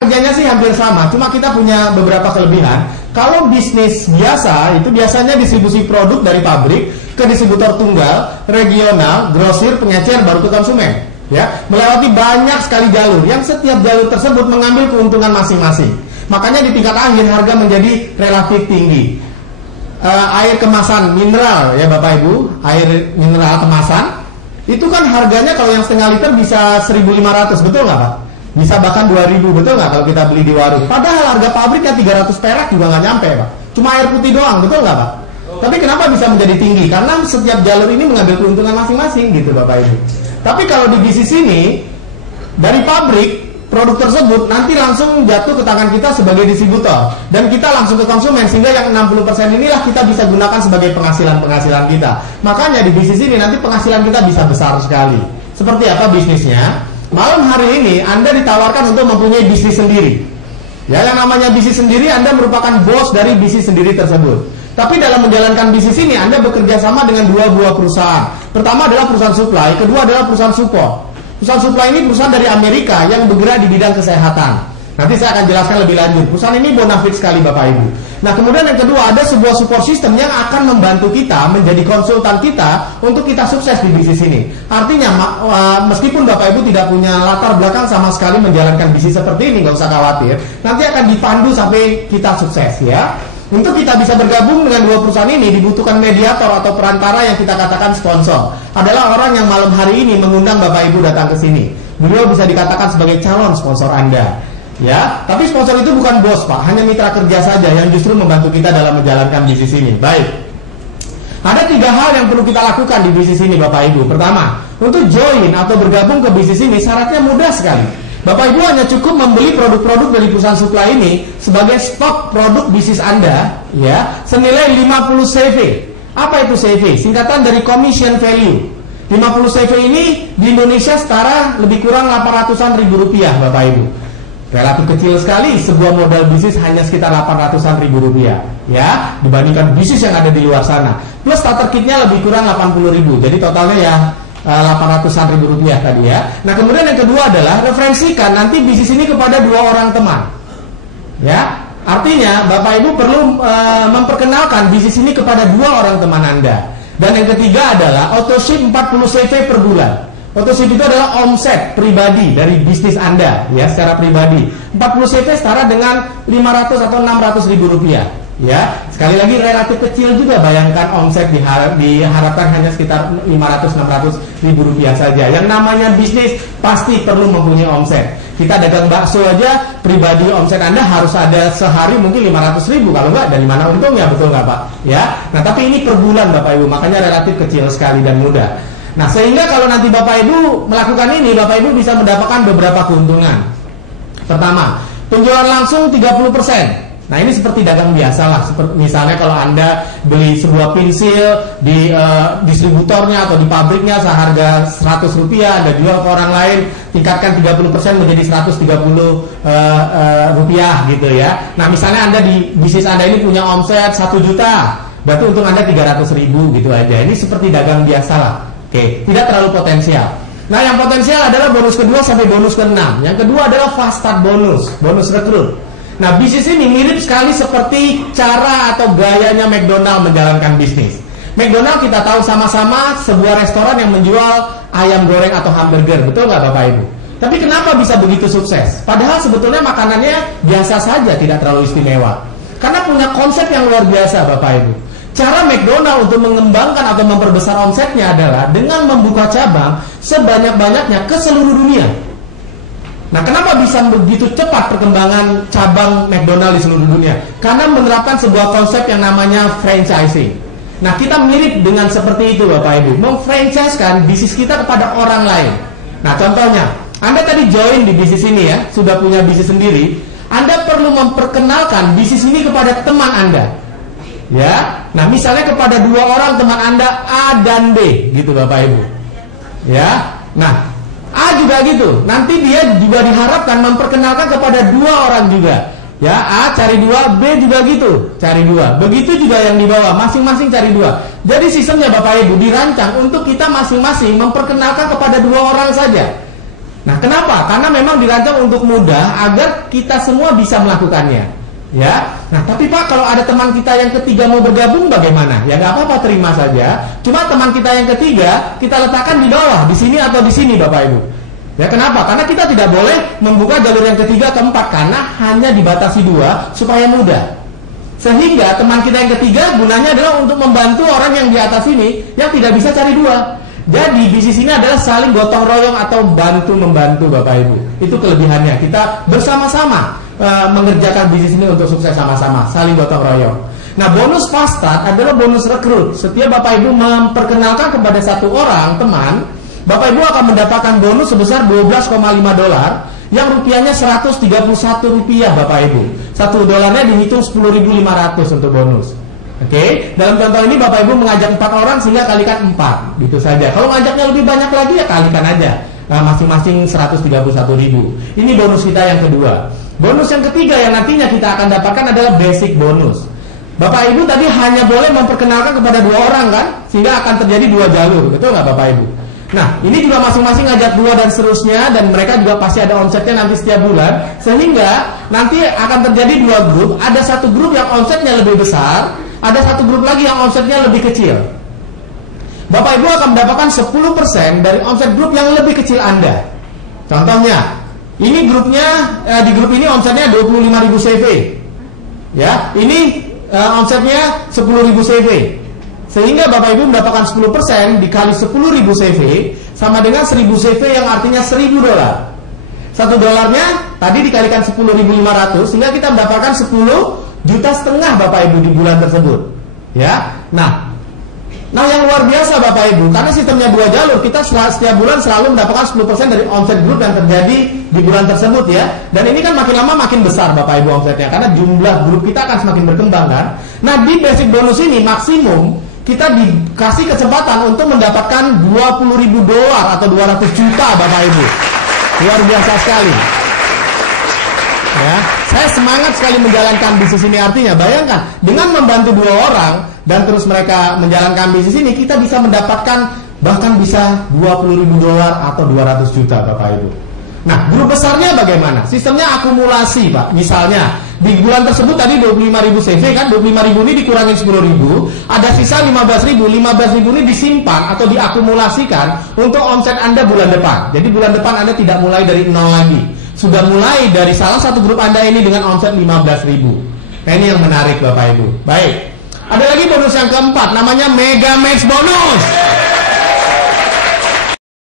Harganya sih hampir sama, cuma kita punya beberapa kelebihan. Kalau bisnis biasa, itu biasanya distribusi produk dari pabrik ke distributor tunggal, regional, grosir, pengecer, baru ke konsumen. Ya, melewati banyak sekali jalur, yang setiap jalur tersebut mengambil keuntungan masing-masing. Makanya di tingkat akhir harga menjadi relatif tinggi. Air kemasan mineral, ya Bapak Ibu, air mineral kemasan, itu kan harganya kalau yang setengah liter bisa 1.500, betul nggak Pak? Bisa bahkan 2.000, betul nggak kalau kita beli di warung? Padahal harga pabriknya 300 perak juga nggak nyampe Pak. Cuma air putih doang, betul nggak Pak? Tapi kenapa bisa menjadi tinggi? Karena setiap jalur ini mengambil keuntungan masing-masing gitu Bapak Ibu. Tapi kalau di bisnis ini, dari pabrik, produk tersebut nanti langsung jatuh ke tangan kita sebagai distributor. Dan kita langsung ke konsumen, sehingga yang 60% inilah kita bisa gunakan sebagai penghasilan-penghasilan kita. Makanya di bisnis ini nanti penghasilan kita bisa besar sekali. Seperti apa bisnisnya? Malam hari ini Anda ditawarkan untuk mempunyai bisnis sendiri. Ya, yang namanya bisnis sendiri, Anda merupakan bos dari bisnis sendiri tersebut. Tapi dalam menjalankan bisnis ini Anda bekerja sama dengan dua buah perusahaan. Pertama adalah perusahaan supply, kedua adalah perusahaan support. Perusahaan supply ini perusahaan dari Amerika yang bergerak di bidang kesehatan. Nanti saya akan jelaskan lebih lanjut. Perusahaan ini bonafide sekali Bapak Ibu. Nah, kemudian yang kedua ada sebuah support system yang akan membantu kita menjadi konsultan kita untuk kita sukses di bisnis ini. Artinya meskipun Bapak Ibu tidak punya latar belakang sama sekali menjalankan bisnis seperti ini, nggak usah khawatir. Nanti akan dipandu sampai kita sukses ya. Untuk kita bisa bergabung dengan dua perusahaan ini dibutuhkan mediator atau perantara yang kita katakan sponsor. Adalah orang yang malam hari ini mengundang Bapak Ibu datang ke sini. Beliau bisa dikatakan sebagai calon sponsor Anda. Ya, tapi sponsor itu bukan bos Pak, hanya mitra kerja saja yang justru membantu kita dalam menjalankan bisnis ini. Baik. Ada 3 hal yang perlu kita lakukan di bisnis ini Bapak Ibu. Pertama, untuk join atau bergabung ke bisnis ini syaratnya mudah sekali. Bapak Ibu hanya cukup membeli produk-produk dari perusahaan supply ini sebagai stok produk bisnis Anda ya, senilai 50 CV. Apa itu CV? Singkatan dari commission value. 50 CV ini di Indonesia setara lebih kurang 800-an ribu rupiah Bapak Ibu. Relatif kecil sekali, sebuah modal bisnis hanya sekitar 800-an ribu rupiah ya, dibandingkan bisnis yang ada di luar sana. Plus starter kitnya lebih kurang 80 ribu, jadi totalnya ya 800-an ribu rupiah tadi ya. Nah, kemudian yang kedua adalah referensikan nanti bisnis ini kepada 2 orang teman ya. Artinya Bapak Ibu perlu memperkenalkan bisnis ini kepada 2 orang teman Anda. Dan yang ketiga adalah autoship 40 CV per bulan. Autoship itu adalah omset pribadi dari bisnis Anda ya, secara pribadi. 40 CV setara dengan 500 atau 600 ribu rupiah ya. Sekali lagi relatif kecil juga, bayangkan omset diharapkan hanya sekitar 500-600 ribu rupiah saja. Yang namanya bisnis pasti perlu mempunyai omset. Kita dagang bakso aja pribadi, omset Anda harus ada sehari mungkin 500 ribu, kalau enggak dari mana untungnya, betul nggak Pak ya. Nah, tapi ini per bulan Bapak Ibu, makanya relatif kecil sekali dan mudah. Nah, sehingga kalau nanti Bapak Ibu melakukan ini, Bapak Ibu bisa mendapatkan beberapa keuntungan. Pertama, penjualan langsung 30%. Nah, ini seperti dagang biasa lah. Seperti misalnya kalau Anda beli sebuah pensil di distributornya atau di pabriknya seharga 100 rupiah, Anda jual ke orang lain, tingkatkan 30% menjadi 130 rupiah gitu ya. Nah, misalnya Anda di bisnis Anda ini punya omset 1 juta, berarti untung Anda 300 ribu gitu aja. Ini seperti dagang biasa lah. Oke, tidak terlalu potensial. Nah, yang potensial adalah bonus kedua sampai bonus ke-6. Yang kedua adalah fast start bonus, bonus rekrut. Nah, bisnis ini mirip sekali seperti cara atau gayanya McDonald menjalankan bisnis. McDonald kita tahu sama-sama sebuah restoran yang menjual ayam goreng atau hamburger, betul nggak Bapak Ibu? Tapi kenapa bisa begitu sukses? Padahal sebetulnya makanannya biasa saja, tidak terlalu istimewa. Karena punya konsep yang luar biasa Bapak Ibu. Cara McDonald untuk mengembangkan atau memperbesar omsetnya adalah dengan membuka cabang sebanyak-banyaknya ke seluruh dunia. Nah, kenapa bisa begitu cepat perkembangan cabang McDonald di seluruh dunia? Karena menerapkan sebuah konsep yang namanya franchising. Nah, kita mirip dengan seperti itu Bapak Ibu, memfranchise-kan bisnis kita kepada orang lain. Nah, contohnya, Anda tadi join di bisnis ini ya, sudah punya bisnis sendiri. Anda perlu memperkenalkan bisnis ini kepada teman Anda. Ya, nah misalnya kepada 2 orang teman Anda A dan B, gitu Bapak Ibu. Ya, nah A juga gitu. Nanti dia juga diharapkan memperkenalkan kepada 2 orang juga. Ya, A cari 2, B juga gitu, cari 2. Begitu juga yang di bawah, masing-masing cari 2. Jadi sistemnya Bapak Ibu dirancang untuk kita masing-masing memperkenalkan kepada 2 orang saja. Nah, kenapa? Karena memang dirancang untuk mudah agar kita semua bisa melakukannya. Ya. Nah, tapi Pak, kalau ada teman kita yang ketiga mau bergabung bagaimana? Ya nggak apa-apa, terima saja. Cuma teman kita yang ketiga kita letakkan di bawah, di sini atau di sini, Bapak Ibu. Ya, kenapa? Karena kita tidak boleh membuka jalur yang ketiga, keempat, karena hanya dibatasi 2 supaya mudah. Sehingga teman kita yang ketiga gunanya adalah untuk membantu orang yang di atas ini yang tidak bisa cari 2. Jadi bisnis ini adalah saling gotong royong atau bantu-membantu, Bapak Ibu. Itu kelebihannya. Kita bersama-sama mengerjakan bisnis ini untuk sukses sama-sama, saling gotong royong. Nah, bonus fast start adalah bonus rekrut. Setiap Bapak Ibu memperkenalkan kepada satu orang teman, Bapak Ibu akan mendapatkan bonus sebesar $12,5 yang rupiahnya Rp131, Bapak Ibu. $1 dihitung 10.500 untuk bonus. Oke, dalam contoh ini Bapak Ibu mengajak 4 orang sehingga kalikan 4, gitu saja. Kalau ngajaknya lebih banyak lagi ya kalikan aja. Nah, masing-masing 131.000. Ini bonus kita yang kedua. Bonus yang ketiga yang nantinya kita akan dapatkan adalah basic bonus. Bapak Ibu tadi hanya boleh memperkenalkan kepada 2 orang kan, sehingga akan terjadi 2 jalur, betul nggak Bapak Ibu? Nah, ini juga masing-masing ngajak 2 dan seterusnya, dan mereka juga pasti ada omsetnya nanti setiap bulan, sehingga nanti akan terjadi 2 grup. Ada satu grup yang omsetnya lebih besar, ada satu grup lagi yang omsetnya lebih kecil. Bapak Ibu akan mendapatkan 10% dari omset grup yang lebih kecil Anda. Contohnya, ini grupnya, di grup ini omsetnya 25.000 CV. Ya, ini omsetnya 10.000 CV. Sehingga Bapak Ibu mendapatkan 10% dikali 10.000 CV sama dengan 1.000 CV yang artinya $1.000. $1 tadi dikalikan 10.500 sehingga kita mendapatkan 10,5 juta Bapak Ibu di bulan tersebut. Ya. Nah yang luar biasa Bapak Ibu, karena sistemnya 2 jalur, kita setiap bulan selalu mendapatkan 10% dari omset grup yang terjadi di bulan tersebut ya. Dan ini kan makin lama makin besar Bapak Ibu omsetnya, karena jumlah grup kita akan semakin berkembang kan. Nah di basic bonus ini maksimum kita dikasih kesempatan untuk mendapatkan $20.000 atau 200 juta Bapak Ibu. Luar biasa sekali. Ya, saya semangat sekali menjalankan bisnis ini. Artinya bayangkan dengan membantu 2 orang dan terus mereka menjalankan bisnis ini, kita bisa mendapatkan bahkan bisa $20.000 atau 200 juta Bapak Ibu. Nah, grup besarnya bagaimana? Sistemnya akumulasi Pak. Misalnya di bulan tersebut tadi 25.000 CV kan, 25.000 ini dikurangin 10.000, ada sisa 15.000. 15.000 ini disimpan atau diakumulasikan untuk omset Anda bulan depan. Jadi bulan depan Anda tidak mulai dari 0 lagi. Sudah mulai dari salah satu grup Anda ini dengan omset 15.000. Nah, ini yang menarik Bapak Ibu. Baik. Ada lagi bonus yang keempat, namanya Mega Max Bonus.